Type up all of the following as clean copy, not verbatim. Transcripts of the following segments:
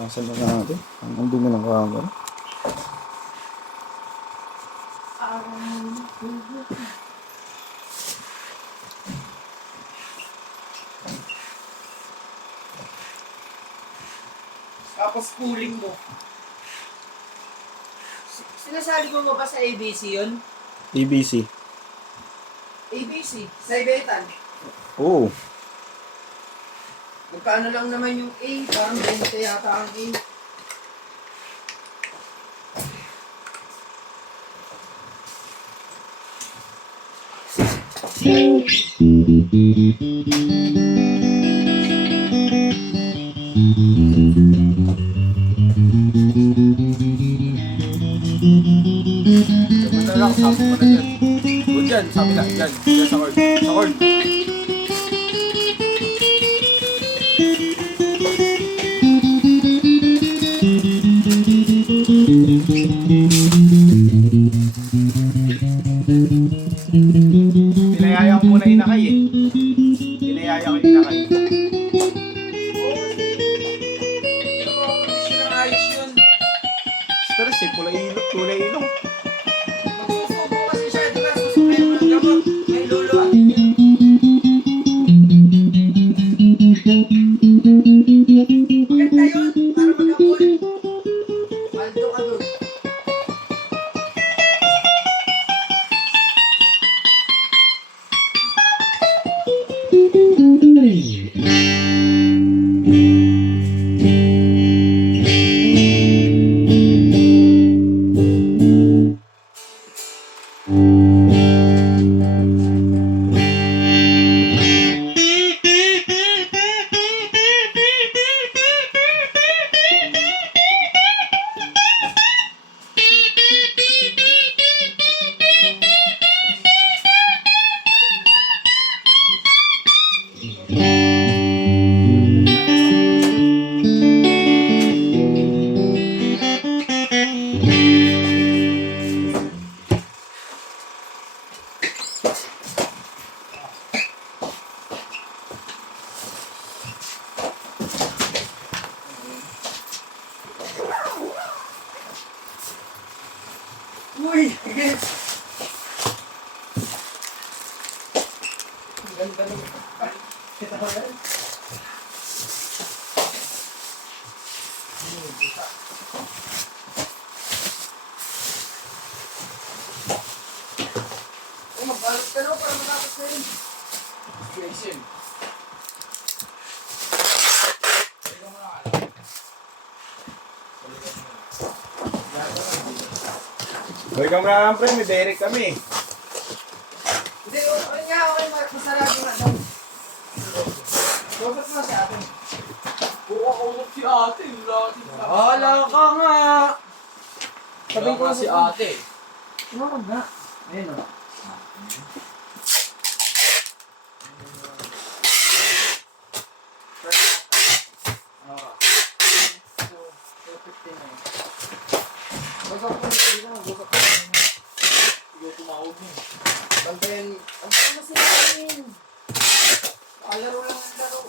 Nasaan na natin? Ang dumi ng camera. Tapos cooling mo. Sinasali mo ba sa ABC yun? ABC. ABC, sa Ibetan. Oo. Magkano lang naman yung A, parang 20 yata ang A. Sabi na lang, sabi mo na dyan. O dyan, sabi na, dyan. Dyan sa cord. Sa cord. Pinayaya ko muna inakay eh. Pinayaya ko inakay. Stress eh, kulay ilong. Magsusuko kasi siya, di ba? Susukayin mo ng gamot. May lolo ah. Maganda yun, para mag-amol. Maldo ka dun. Uy! Ang ganda naman. Kita mo yan? Magbalot ka na para matapos na yun. Jason. Welcome na lang, pre. May Derek kami. Hindi, okay nga, okay. Masarado nga daw. Robot mo si ate. Buka ko si ate. Wala ka nga. Sabi ko si ate. Oo nga. Ayun o. Hindi tumawag mo. Bantayan mo sila rin. Laro lang ang laro.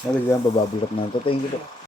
Nalagyan, bababulot na ito. Thank you.